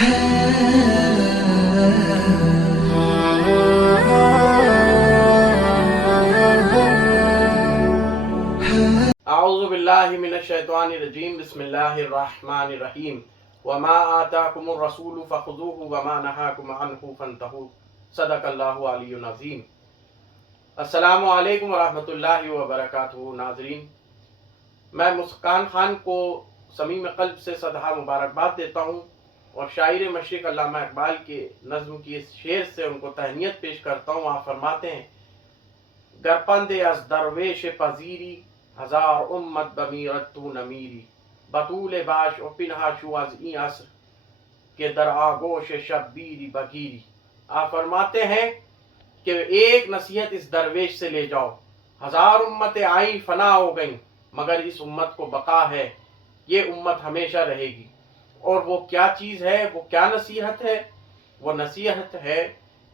اعوذ باللہ من الشیطان الرجیم بسم اللہ الرحمن الرحیم وما آتاکم الرسول فخذوه وما نہاکم عنہ فانتہوا صدق اللہ علی العظیم۔ السلام علیکم ورحمۃ اللہ وبرکاتہ۔ ناظرین، میں مسکان خان کو صمیم قلب سے صدہا مبارکباد دیتا ہوں اور شاعر مشرق علامہ اقبال کے نظم کی اس شعر سے ان کو تہنیت پیش کرتا ہوں۔ آپ فرماتے ہیں: گرپند از درویش پذیری ہزار امت بمیرت تو نمیری، بطول باش و پنہا شو از این عصر کہ در آگوش شبیری بگیری۔ آپ فرماتے ہیں کہ ایک نصیحت اس درویش سے لے جاؤ، ہزار امتیں آئیں فنا ہو گئیں مگر اس امت کو بقا ہے، یہ امت ہمیشہ رہے گی۔ اور وہ کیا چیز ہے، وہ کیا نصیحت ہے؟ وہ نصیحت ہے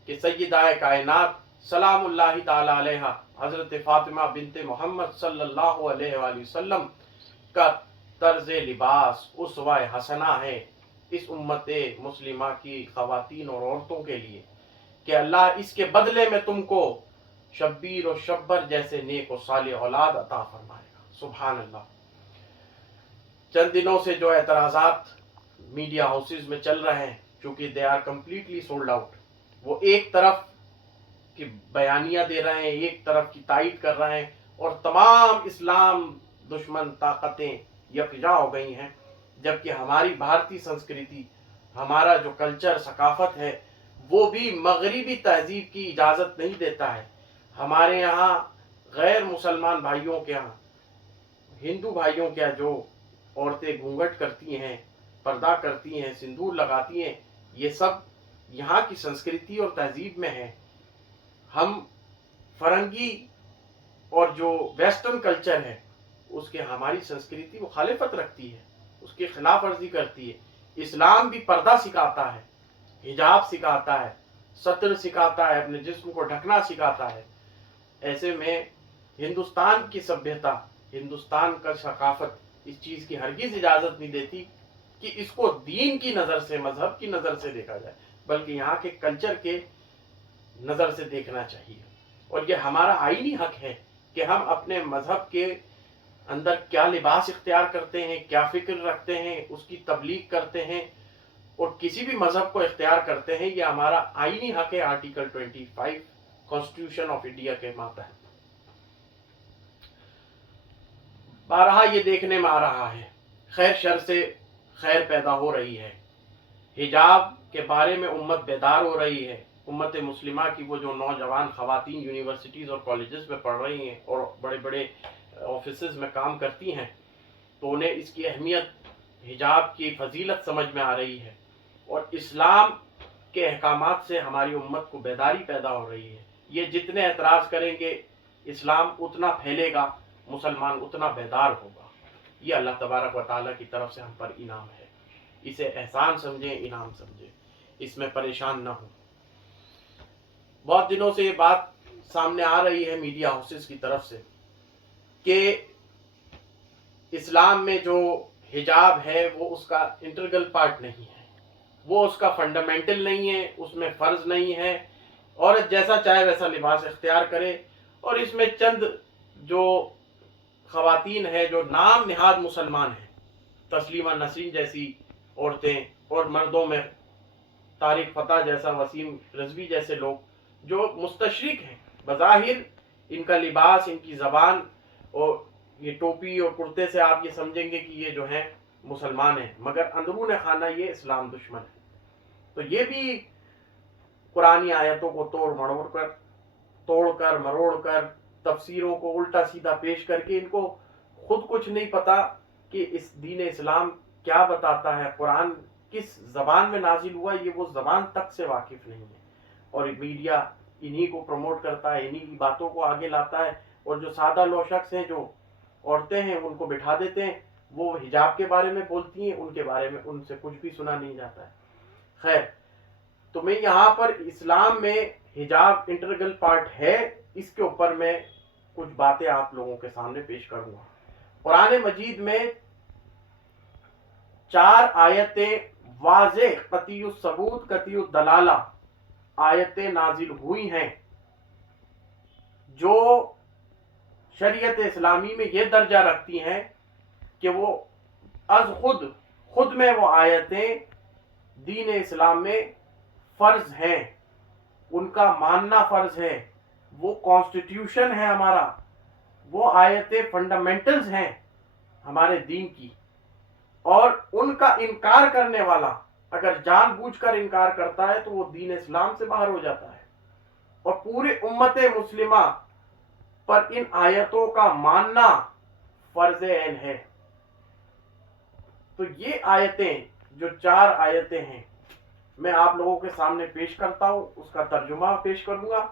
کہ سیدہ کائنات سلام اللہ تعالی علیہ حضرت فاطمہ بنت محمد صلی اللہ علیہ وآلہ وسلم کا طرز لباس اسوہ حسنہ ہے اس امت مسلمہ کی خواتین اور عورتوں کے لیے، کہ اللہ اس کے بدلے میں تم کو شبیر و شبر جیسے نیک و صالح اولاد عطا فرمائے گا۔ سبحان اللہ۔ چند دنوں سے جو اعتراضات میڈیا ہاؤسز میں چل رہے ہیں، چونکہ they are completely sold out, وہ ایک طرف کی بیانیہ دے رہے ہیں، ایک طرف کی تائید کر رہے ہیں، اور تمام اسلام دشمن طاقتیں یکجا ہو گئی ہیں، جبکہ ہماری بھارتی سنسکرتی، ہمارا جو کلچر ثقافت ہے وہ بھی مغربی تہذیب کی اجازت نہیں دیتا ہے۔ ہمارے یہاں غیر مسلمان بھائیوں کے یہاں، ہندو بھائیوں کے یہاں جو عورتیں گھونگھٹ کرتی ہیں، پردہ کرتی ہیں، سندور لگاتی ہیں، یہ سب یہاں کی سنسکرتی اور تہذیب میں ہے۔ ہم فرنگی اور جو ویسٹرن کلچر ہے اس کے ہماری سنسکرتی مخالفت رکھتی ہے، اس کی خلاف ورزی کرتی ہے۔ اسلام بھی پردہ سکھاتا ہے، حجاب سکھاتا ہے، ستر سکھاتا ہے، اپنے جسم کو ڈھکنا سکھاتا ہے۔ ایسے میں ہندوستان کی سبھیتا، ہندوستان کا ثقافت اس چیز کی ہرگز اجازت نہیں دیتی کہ اس کو دین کی نظر سے، مذہب کی نظر سے دیکھا جائے، بلکہ یہاں کے کلچر کے نظر سے دیکھنا چاہیے۔ اور یہ ہمارا آئینی حق ہے کہ ہم اپنے مذہب کے اندر کیا لباس اختیار کرتے ہیں، کیا فکر رکھتے ہیں، اس کی تبلیغ کرتے ہیں اور کسی بھی مذہب کو اختیار کرتے ہیں، یہ ہمارا آئینی حق ہے، آرٹیکل 25 کانسٹیٹیوشن آف انڈیا کے ماتحت۔ بارہا یہ دیکھنے میں آ رہا ہے، خیر شر سے خیر پیدا ہو رہی ہے، حجاب کے بارے میں امت بیدار ہو رہی ہے۔ امت مسلمہ کی وہ جو نوجوان خواتین یونیورسٹیز اور کالجز میں پڑھ رہی ہیں اور بڑے بڑے آفیسز میں کام کرتی ہیں، تو انہیں اس کی اہمیت، حجاب کی فضیلت سمجھ میں آ رہی ہے، اور اسلام کے احکامات سے ہماری امت کو بیداری پیدا ہو رہی ہے۔ یہ جتنے اعتراض کریں گے اسلام اتنا پھیلے گا، مسلمان اتنا بیدار ہوگا۔ یہ اللہ تبارک و تعالیٰ کی طرف سے ہم پر انعام ہے، اسے احسان سمجھیں، انعام سمجھیں، اس میں پریشان نہ ہوں۔ بہت دنوں سے یہ بات سامنے آ رہی ہے میڈیا ہاؤسز کی طرف سے کہ اسلام میں جو حجاب ہے وہ اس کا انٹرگل پارٹ نہیں ہے، وہ اس کا فنڈامنٹل نہیں ہے، اس میں فرض نہیں ہے، عورت جیسا چاہے ویسا لباس اختیار کرے۔ اور اس میں چند جو خواتین ہیں جو نام نہاد مسلمان ہیں، تسلیمہ نسرین جیسی عورتیں، اور مردوں میں طارق فتح جیسا، وسیم رضوی جیسے لوگ جو مستشرق ہیں، بظاہر ان کا لباس، ان کی زبان اور یہ ٹوپی اور کرتے سے آپ یہ سمجھیں گے کہ یہ جو ہیں مسلمان ہیں، مگر اندرون خانہ یہ اسلام دشمن ہے۔ تو یہ بھی قرآنی آیتوں کو توڑ کر مروڑ کر تفسیروں کو الٹا سیدھا پیش کر کے ان کو خود کچھ نہیں پتا کہ اس دین اسلام کیا بتاتا ہے، قرآن کس زبان میں نازل ہوا، یہ وہ زبان تک سے واقف نہیں ہے، اور میڈیا انہی کو پروموٹ کرتا ہے، انہی کی باتوں کو آگے لاتا ہے، اور جو سادہ لو شخص ہیں، جو عورتیں ہیں، ان کو بٹھا دیتے ہیں، وہ حجاب کے بارے میں بولتی ہیں، ان کے بارے میں ان سے کچھ بھی سنا نہیں جاتا ہے۔ خیر، تو میں یہاں پر اسلام میں حجاب انٹرگل پارٹ ہے، اس کے اوپر میں کچھ باتیں آپ لوگوں کے سامنے پیش کروں گا۔ قرآن مجید میں 4 آیتیں واضح قطعی الثبوت قطعی الدلالہ آیتیں نازل ہوئی ہیں جو شریعت اسلامی میں یہ درجہ رکھتی ہیں کہ وہ از خود میں وہ آیتیں دین اسلام میں فرض ہیں، ان کا ماننا فرض ہے، وہ کانسٹیٹیوشن ہے ہمارا، وہ آیتیں فنڈامنٹلز ہیں ہمارے دین کی، اور ان کا انکار کرنے والا اگر جان بوجھ کر انکار کرتا ہے تو وہ دین اسلام سے باہر ہو جاتا ہے، اور پورے امت مسلمہ پر ان آیتوں کا ماننا فرض عین ہے۔ تو یہ آیتیں جو 4 آیتیں ہیں میں آپ لوگوں کے سامنے پیش کرتا ہوں، اس کا ترجمہ پیش کروں گا،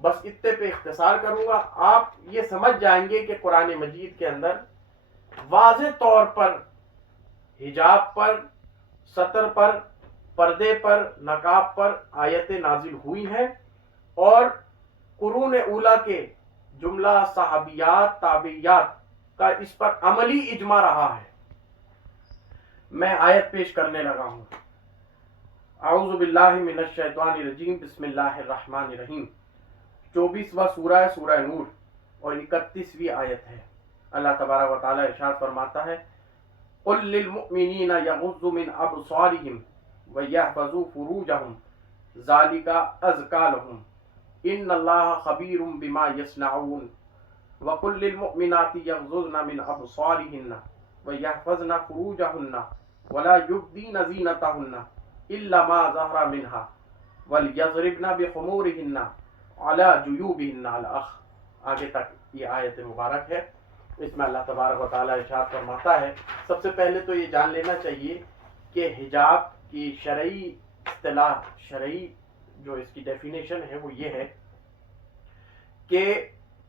بس اتنے پہ اختصار کروں گا۔ آپ یہ سمجھ جائیں گے کہ قرآن مجید کے اندر واضح طور پر حجاب پر، ستر پر، پردے پر، نقاب پر آیتیں نازل ہوئی ہیں، اور قرون اولیٰ کے جملہ صحابیات تابعیات کا اس پر عملی اجماع رہا ہے۔ میں آیت پیش کرنے لگا ہوں۔ اعوذ باللہ من الشیطان الرجیم، بسم اللہ الرحمن الرحیم۔ 24واں سورہ ہے، سورہ نور، اور 31ویں آیت ہے۔ اللہ تبارک و تعالی ارشاد فرماتا ہے، قل للمؤمنین یغضوا من ابصارہم ویحفظوا فروجہم ذالک ازکی لہم ان اللہ خبیر بما یصنعون وقل للمؤمنات یغضضن من ابصارہن ویحفظن فروجہن ولا یبدین زینتہن الا ما ظہر منہا ولیضربن بخمورہن علی جیوبہن الاخ۔ آگے تک یہ آیت مبارک ہے۔ اس میں اللہ تبارک و تعالی ارشاد فرماتا ہے، سب سے پہلے تو یہ جان لینا چاہیے کہ حجاب کی شرعی اصطلاح، شرعی جو اس کی ڈیفینیشن ہے وہ یہ ہے کہ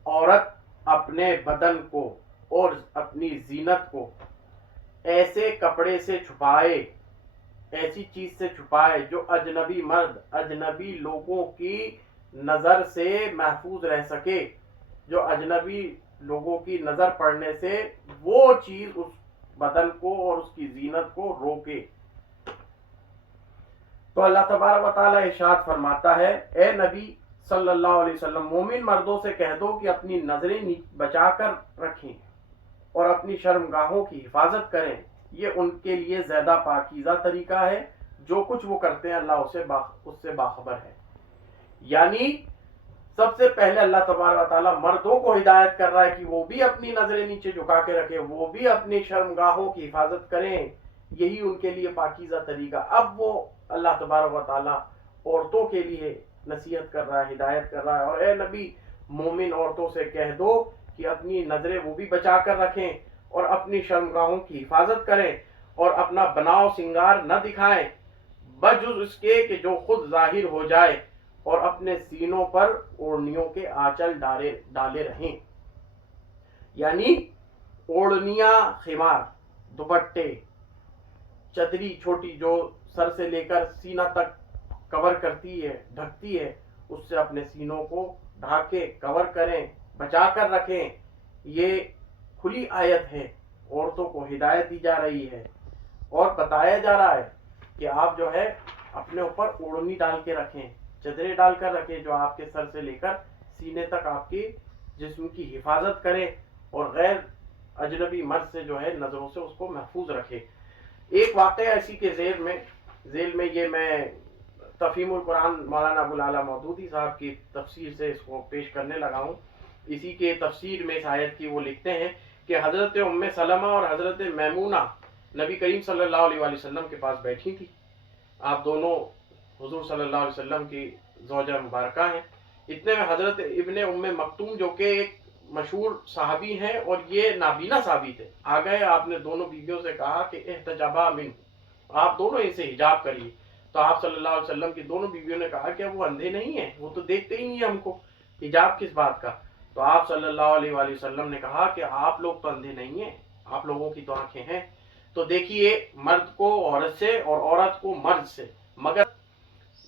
عورت اپنے بدن کو اور اپنی زینت کو ایسے کپڑے سے چھپائے، ایسی چیز سے چھپائے جو اجنبی مرد، اجنبی لوگوں کی نظر سے محفوظ رہ سکے، جو اجنبی لوگوں کی نظر پڑنے سے وہ چیز اس بدن کو اور اس کی زینت کو روکے۔ تو اللہ تبارک و تعالی ارشاد فرماتا ہے، اے نبی صلی اللہ علیہ وسلم، مومن مردوں سے کہہ دو کہ اپنی نظریں بچا کر رکھیں اور اپنی شرمگاہوں کی حفاظت کریں، یہ ان کے لیے زیادہ پاکیزہ طریقہ ہے، جو کچھ وہ کرتے ہیں اللہ اس سے باخبر ہے۔ یعنی سب سے پہلے اللہ تبارک و تعالیٰ مردوں کو ہدایت کر رہا ہے کہ وہ بھی اپنی نظریں نیچے جھکا کے رکھیں، وہ بھی اپنی شرمگاہوں کی حفاظت کریں، یہی ان کے لیے پاکیزہ طریقہ۔ اب وہ اللہ تبارک و تعالیٰ عورتوں کے لیے نصیحت کر رہا ہے، ہدایت کر رہا ہے، اور اے نبی مومن عورتوں سے کہہ دو کہ اپنی نظریں وہ بھی بچا کر رکھیں اور اپنی شرمگاہوں کی حفاظت کریں، اور اپنا بناؤ سنگار نہ دکھائیں بجز اس کے کہ جو خود ظاہر ہو جائے، اور اپنے سینوں پر اوڑھنیوں کے آنچل ڈالے رہیں۔ یعنی اوڑھنیاں، خمار، دوپٹے، چدری چھوٹی جو سر سے لے کر سینہ تک کور کرتی ہے، ڈھکتی ہے، اس سے اپنے سینوں کو ڈھانکے کور کریں، بچا کر رکھیں۔ یہ کھلی آیت ہے، عورتوں کو ہدایت دی جا رہی ہے، اور بتایا جا رہا ہے کہ آپ جو ہے اپنے اوپر اوڑھنی ڈال کے رکھیں، چادریں ڈال کر رکھیں جو آپ کے سر سے لے کر سینے تک آپ کی جسم کی حفاظت کرے، اور غیر اجنبی مرد سے جو ہے نظروں سے اس کو محفوظ رکھے۔ ایک واقعہ اسی کے ذیل میں یہ میں تفہیم القرآن مولانا ابو العلا مودودی صاحب کی تفسیر سے اس کو پیش کرنے لگا ہوں۔ اسی کے تفسیر میں اس آیت کی وہ لکھتے ہیں کہ حضرت ام سلمہ اور حضرت میمونہ نبی کریم صلی اللہ علیہ وآلہ وسلم کے پاس بیٹھی تھی۔ آپ دونوں حضور صلی اللہ علیہ وسلم کی زوجہ مبارکہ ہیں۔ اتنے میں حضرت ابن ام مکتوم جو کہ ایک مشہور صحابی ہیں اور یہ نابینا صحابی تھے، آ گئے، آپ نے دونوں بیویوں سے کہا کہ احتجابا من، آپ دونوں ان سے حجاب کریے۔ تو آپ صلی اللہ علیہ وسلم کی دونوں بیویوں نے کہا کہ وہ اندھے نہیں ہیں، وہ تو دیکھتے ہی نہیں ہیں ہم کو، حجاب کس بات کا؟ تو آپ صلی اللہ علیہ وآلہ وسلم نے کہا کہ آپ لوگ تو اندھے نہیں ہیں، آپ لوگوں کی تو آنکھیں ہیں۔ تو دیکھیے، مرد کو عورت سے اور عورت کو مرد سے، مگر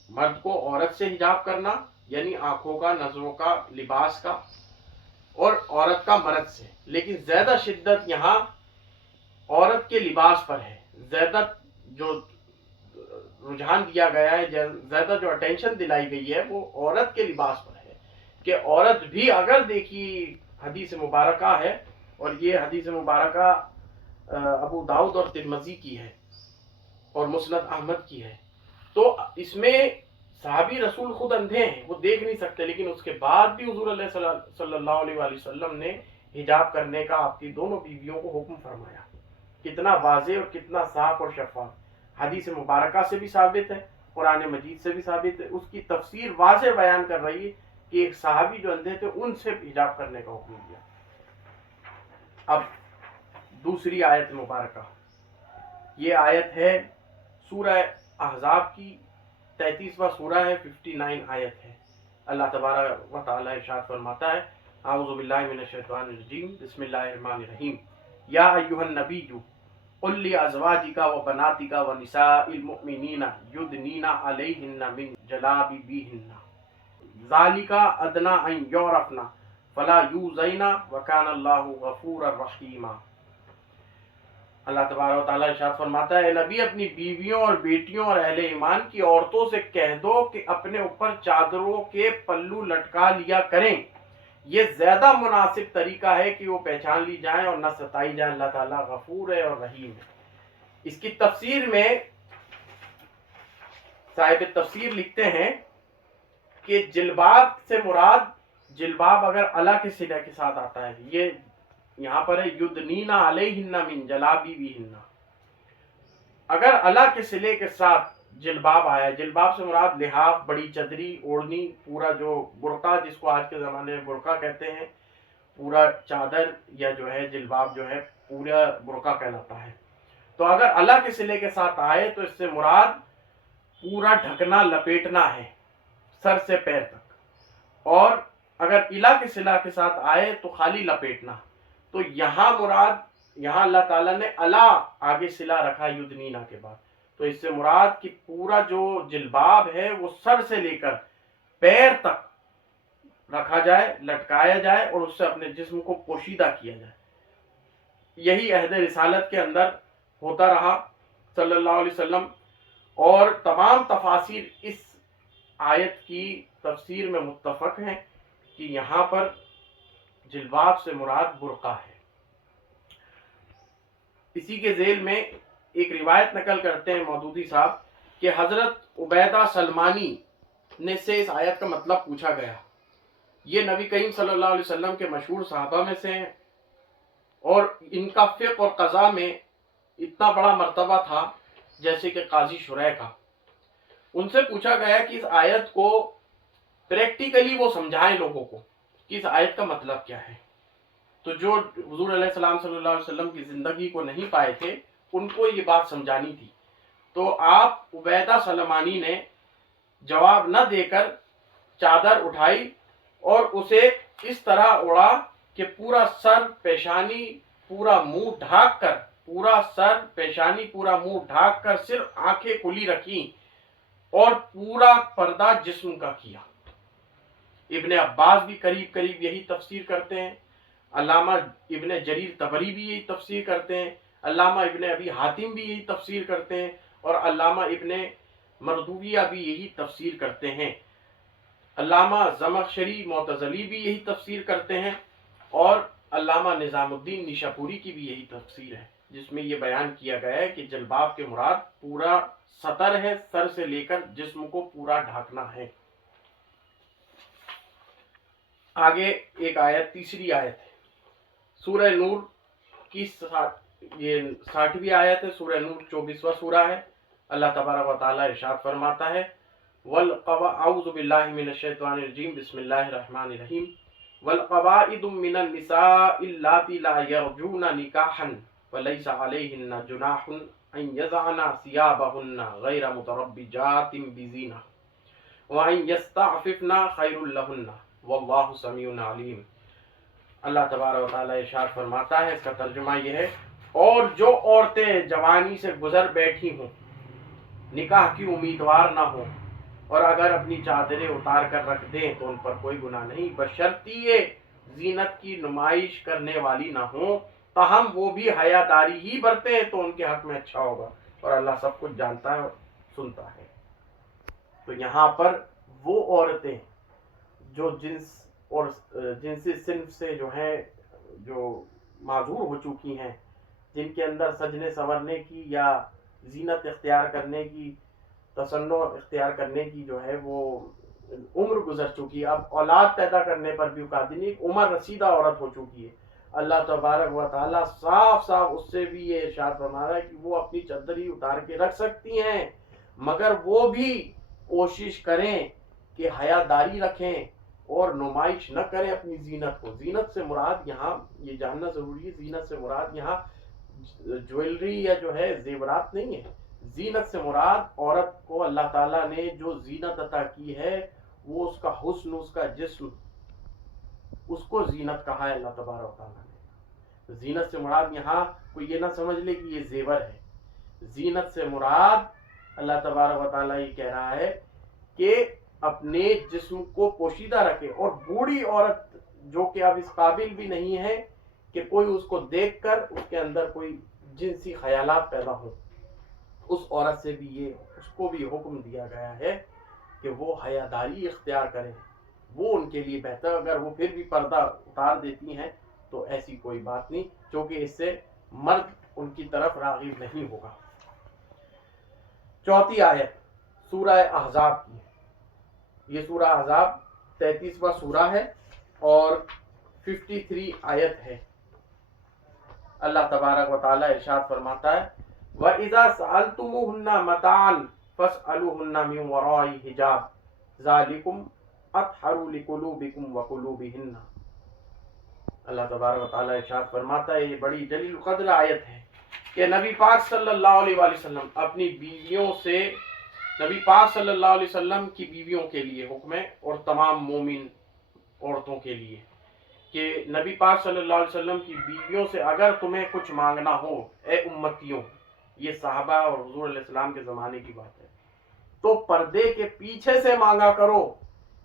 مرد کو عورت سے حجاب کرنا یعنی آنکھوں کا، نظروں کا، لباس کا، اور عورت کا مرد سے، لیکن زیادہ شدت یہاں عورت کے لباس پر ہے۔ زیادہ جو رجحان دیا گیا ہے، زیادہ جو اٹینشن دلائی گئی ہے وہ عورت کے لباس پر ہے، کہ عورت بھی اگر دیکھی حدیث مبارکہ ہے، اور یہ حدیث مبارکہ ابو داؤد اور ترمذی کی ہے اور مسند احمد کی ہے، تو اس میں صحابی رسول خود اندھے ہیں، وہ دیکھ نہیں سکتے، لیکن اس کے بعد بھی حضور علیہ صلی اللہ علیہ وآلہ وسلم نے حجاب کرنے کا آپ کی دونوں بیویوں کو حکم فرمایا۔ کتنا واضح اور کتنا صاف اور شفاف، حدیث مبارکہ سے بھی ثابت ہے، قرآن مجید سے بھی ثابت ہے، اس کی تفسیر واضح بیان کر رہی ہے کہ ایک صحابی جو اندھے تھے ان سے حجاب کرنے کا حکم دیا۔ اب دوسری آیت مبارکہ، یہ آیت ہے سورہ احزاب کی 33واں سورہ ہے، 59 آیت ہے۔ اللہ تبارک و تعالی ارشاد فرماتا ہے، اعوذ باللہ من الشیطان الرجیم، بسم اللہ الرحمن الرحیم، یا ایھا النبی قل لازواجک و بناتک و نساء المؤمنین یدنین علیہن من جلابیبہن ذالک ادنی ان یعرفن فلا یؤذین وکان اللہ غفورا رحیما۔ اللہ تبارک و تعالیٰ ارشاد فرماتا ہے، اے نبی اپنی بیویوں اور بیٹیوں اور اہل ایمان کی عورتوں سے کہہ دو کہ اپنے اوپر چادروں کے پلو لٹکا لیا کریں، یہ زیادہ مناسب طریقہ ہے کہ وہ پہچان لی جائیں اور نہ ستائی جائیں، اللہ تعالیٰ غفور ہے اور رحیم ہے۔ اس کی تفسیر میں صاحب تفسیر لکھتے ہیں کہ جلباب سے مراد، جلباب اگر اللہ کے صلے کے ساتھ آتا ہے، یہ یہاں پر ہے یدنینا علیہن من جلابیبہن، اگر اللہ کے صلے کے ساتھ جلباب آیا ہے، جلباب سے مراد لحاف، بڑی چدری، اوڑھنی، پورا جو برقع جس کو آج کے زمانے میں برقع کہتے ہیں، پورا چادر یا جو ہے جلباب جو ہے پورا برقع کہلاتا ہے، تو اگر اللہ کے صلے کے ساتھ آئے تو اس سے مراد پورا ڈھکنا، لپیٹنا ہے سر سے پیر تک، اور اگر الہ کے صلہ کے ساتھ آئے تو خالی لپیٹنا۔ تو یہاں مراد، یہاں اللہ تعالیٰ نے اللہ آگے صلہ رکھا یدنینا کے بعد، تو اس سے مراد کہ پورا جو جلباب ہے وہ سر سے لے کر پیر تک رکھا جائے، لٹکایا جائے اور اس سے اپنے جسم کو پوشیدہ کیا جائے۔ یہی عہد رسالت کے اندر ہوتا رہا صلی اللہ علیہ وسلم، اور تمام تفاسیر اس آیت کی تفسیر میں متفق ہیں کہ یہاں پر جلباب سے مراد برقع ہے۔ اسی کے ذیل میں ایک روایت نقل کرتے ہیں مودودی صاحب کہ حضرت عبیدہ سلمانی نے سے اس آیت کا مطلب پوچھا گیا۔ یہ نبی کریم صلی اللہ علیہ وسلم کے مشہور صحابہ میں سے ہیں، اور ان کا فقہ اور قضاء میں اتنا بڑا مرتبہ تھا جیسے کہ قاضی شریح کا۔ ان سے پوچھا گیا کہ اس آیت کو پریکٹیکلی وہ سمجھائیں لوگوں کو کہ اس آیت کا مطلب کیا ہے، تو جو حضور علیہ السلام صلی اللہ علیہ وسلم کی زندگی کو نہیں پائے تھے ان کو یہ بات سمجھانی تھی، تو آپ عبیدہ سلمانی نے جواب نہ دے کر چادر اٹھائی اور اسے اس طرح اڑا کہ پورا سر، پیشانی، پورا منہ ڈھانک کر، پورا سر، پیشانی، پورا منہ ڈھانک کر صرف آنکھیں کھلی رکھیں اور پورا پردہ جسم کا کیا۔ ابن عباس بھی قریب قریب یہی تفسیر کرتے ہیں، علامہ ابن جریر طبری بھی یہی تفسیر کرتے ہیں، علامہ ابن ابی حاتم بھی یہی تفسیر کرتے ہیں، اور علامہ ابن مردویہ بھی یہی تفسیر کرتے ہیں، علامہ زمخشری معتزلی بھی یہی تفسیر کرتے ہیں، اور علامہ نظام الدین نیشاپوری کی بھی یہی تفسیر ہے، جس میں یہ بیان کیا گیا ہے کہ جلباب کے مراد پورا سطر ہے، سر سے لے کر جسم کو پورا ڈھانکنا ہے۔ آگے ایک آیت، تیسری آیت ہے سورہ نور کی، یہ 60ویں آیت ہے، سورہ نور 24واں سورہ ہے۔ اللہ تبارک و تعالی ارشاد فرماتا ہے، اعوذ باللہ من الشیطان الرجیم، بسم اللہ الرحمن الرحیم، والقواعد من النساء اللاتی لا یرجون نکاحا فلیس علیہن جناح ان یضعن ثیابہن غیر متربجات بزینہ وان یستعففن خیر لہن واللہ سمیع علیم۔ اللہ تبارک و تعالی ارشاد فرماتا ہے، اس کا ترجمہ یہ ہے، اور جو عورتیں جوانی سے گزر بیٹھی ہوں، نکاح کی امیدوار نہ ہوں، اور اگر اپنی چادریں اتار کر رکھ دیں تو ان پر کوئی گناہ نہیں، بشرطیہ یہ زینت کی نمائش کرنے والی نہ ہوں، تاہم وہ بھی حیاداری ہی برتیں تو ان کے حق میں اچھا ہوگا، اور اللہ سب کچھ جانتا ہے سنتا ہے۔ تو یہاں پر وہ عورتیں جو جنسی صنف سے جو ہیں جو معذور ہو چکی ہیں، جن کے اندر سجنے سنورنے کی یا زینت اختیار کرنے کی، تصنع اختیار کرنے کی جو ہے وہ عمر گزر چکی ہے، اب اولاد پیدا کرنے پر بھی قادر نہیں، عمر رسیدہ عورت ہو چکی ہے، اللہ تبارک و تعالیٰ صاف صاف اس سے بھی یہ ارشاد فرما رہا ہے کہ وہ اپنی چادر ہی اتار کے رکھ سکتی ہیں، مگر وہ بھی کوشش کریں کہ حیاداری رکھیں اور نمائش نہ کریں اپنی زینت کو۔ زینت سے مراد یہاں یہ جاننا ضروری ہے، زینت سے مراد یہاں جویلری یا جو ہے زیورات نہیں ہے، زینت سے مراد عورت کو اللہ تعالیٰ نے جو زینت عطا کی ہے وہ اس کا حسن، اس کا جسم، اس کو زینت کہا ہے اللہ تبارک و تعالیٰ نے۔ زینت سے مراد یہاں کوئی یہ نہ سمجھ لے کہ یہ زیور ہے، زینت سے مراد اللہ تبارک و تعالیٰ یہ کہہ رہا ہے کہ اپنے جسم کو پوشیدہ رکھے، اور بوڑھی عورت جو کہ اب اس قابل بھی نہیں ہے کہ کوئی اس کو دیکھ کر اس کے اندر کوئی جنسی خیالات پیدا ہوں، اس عورت سے بھی اس کو بھی حکم دیا گیا ہے کہ وہ حیاداری اختیار کریں، وہ ان کے لیے بہتر۔ اگر وہ پھر بھی پردہ اتار دیتی ہیں تو ایسی کوئی بات نہیں، کیونکہ اس سے مرد ان کی طرف راغب نہیں ہوگا۔ چوتھی آیت سورہ احزاب کی، یہ سورہ احزاب 33واں سورہ ہے اور 53 آیت ہے۔ اللہ تبارک و تعالی ارشاد فرماتا ہے وَإِذَا سَأَلْتُمُوهُنَّ مَتَاعًا فَاسْأَلُوهُنَّ مِنْ وَرَاءِ حِجَابٍ ذَلِكُمْ أَطْهَرُ لِقُلُوبِكُمْ وَقُلُوبِهِنَّ۔ اللہ تبارک و تعالی ارشاد فرماتا ہے، یہ بڑی جلیل القدر آیت ہے کہ نبی پاک صلی اللہ علیہ وآلہ وسلم اپنی بیویوں سے، نبی پاک صلی اللہ علیہ وسلم کی بیویوں کے لیے حکم ہے اور تمام مومن عورتوں کے لیے کہ نبی پاک صلی اللہ علیہ وسلم کی بیویوں سے اگر تمہیں کچھ مانگنا ہو، اے امتیوں، یہ صحابہ اور حضور علیہ السلام کے زمانے کی بات ہے، تو پردے کے پیچھے سے مانگا کرو،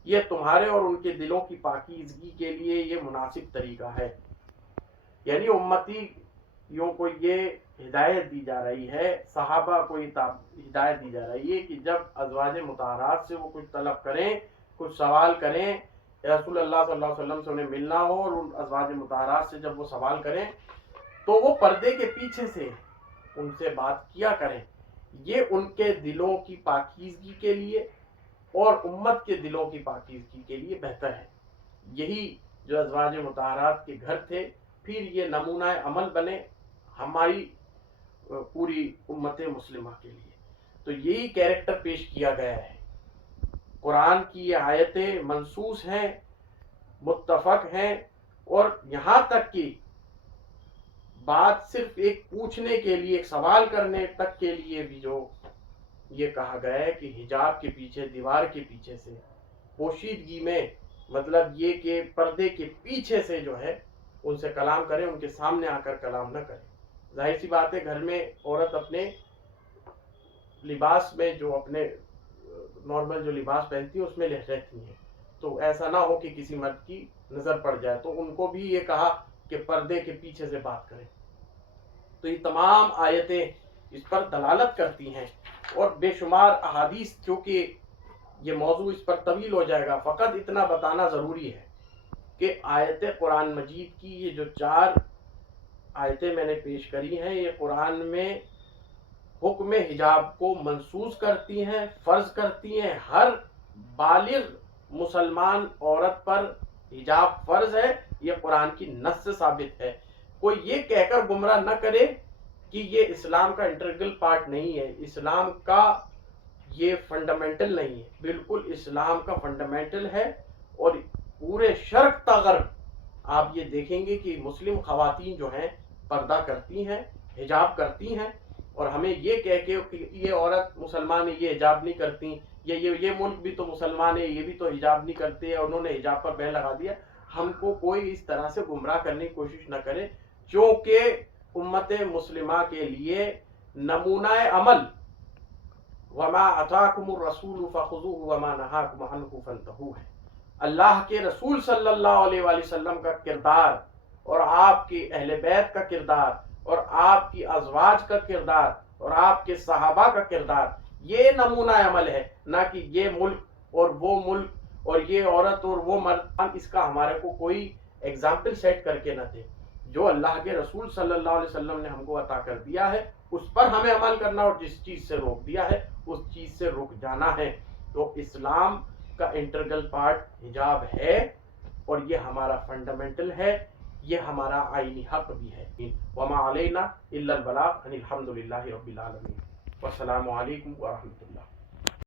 یہ تمہارے اور ان کے دلوں کی پاکیزگی کے لیے یہ مناسب طریقہ ہے۔ یعنی امتیوں کو یہ ہدایت دی جا رہی ہے، صحابہ کو یہ ہدایت دی جا رہی ہے کہ جب ازواج مطہرات سے وہ کچھ طلب کریں، کچھ سوال کریں، رسول اللہ صلی اللہ علیہ وسلم سے انہیں ملنا ہو اور ان ازواج مطہرات سے جب وہ سوال کریں تو وہ پردے کے پیچھے سے ان سے بات کیا کریں، یہ ان کے دلوں کی پاکیزگی کے لیے اور امت کے دلوں کی پاکیزگی کے لیے بہتر ہے۔ یہی جو ازواج مطہرات کے گھر تھے پھر یہ نمونہ عمل بنے ہماری پوری امت مسلمہ کے لیے، تو یہی کیریکٹر پیش کیا گیا ہے۔ قرآن کی یہ آیتیں منصوص ہیں، متفق ہیں، اور یہاں تک کہ بات صرف ایک پوچھنے کے لیے، ایک سوال کرنے تک کے لیے بھی جو یہ کہا گیا ہے کہ حجاب کے پیچھے، دیوار کے پیچھے سے، پوشیدگی میں، مطلب یہ کہ پردے کے پیچھے سے جو ہے ان سے کلام کریں، ان کے سامنے آ کر کلام نہ کریں۔ ظاہر سی بات ہے گھر میں عورت اپنے لباس میں جو اپنے نارمل جو لباس پہنتی ہیں اس میں رہتی ہیں، تو ایسا نہ ہو کہ کسی مرد کی نظر پڑ جائے، تو ان کو بھی یہ کہا کہ پردے کے پیچھے سے بات کریں۔ تو یہ تمام آیتیں اس پر دلالت کرتی ہیں، اور بے شمار احادیث، چونکہ یہ موضوع اس پر طویل ہو جائے گا، فقط اتنا بتانا ضروری ہے کہ آیت قرآن مجید کی یہ جو 4 آیتیں میں نے پیش کری ہیں، یہ قرآن میں حکم حجاب کو منسوخ کرتی ہیں، فرض کرتی ہیں۔ ہر بالغ مسلمان عورت پر حجاب فرض ہے، یہ قرآن کی نص سے ثابت ہے۔ کوئی یہ کہہ کر گمراہ نہ کرے کہ یہ اسلام کا انٹرگل پارٹ نہیں ہے، اسلام کا یہ فنڈامنٹل نہیں ہے، بالکل اسلام کا فنڈامنٹل ہے۔ اور پورے شرق تا غرب آپ یہ دیکھیں گے کہ مسلم خواتین جو ہیں پردہ کرتی ہیں، حجاب کرتی ہیں، اور ہمیں یہ کہہ کے کہ یہ عورت مسلمان ہے، یہ حجاب نہیں کرتی، یہ ملک بھی تو مسلمان ہے، یہ بھی تو حجاب نہیں کرتے، اور انہوں نے حجاب پر بین لگا دیا، ہم کو کوئی اس طرح سے گمراہ کرنے کی کوشش نہ کرے، کیونکہ امت مسلمہ کے لیے نمونہ عمل وما اتاکم الرسول فخذوہ وما نہاکم عنہ فانتہوا ہے۔ اللہ کے رسول صلی اللہ علیہ وآلہ وسلم کا کردار، اور آپ کی اہل بیت کا کردار، اور آپ کی ازواج کا کردار، اور آپ کے صحابہ کا کردار، یہ نمونہ عمل ہے، نہ کہ یہ ملک اور وہ ملک اور یہ عورت اور وہ مرد، اس کا ہمارے کو کوئی ایگزامپل سیٹ کر کے نہ دے۔ جو اللہ کے رسول صلی اللہ علیہ وسلم نے ہم کو عطا کر دیا ہے اس پر ہمیں عمل کرنا، اور جس چیز سے روک دیا ہے اس چیز سے رک جانا ہے۔ تو اسلام کا انٹرگل پارٹ حجاب ہے، اور یہ ہمارا فنڈامنٹل ہے، یہ ہمارا آئینی حق بھی ہے۔ وما علینا الا البلاغ، الحمد للہ رب العالمین۔ والسلام علیکم ورحمۃ اللہ۔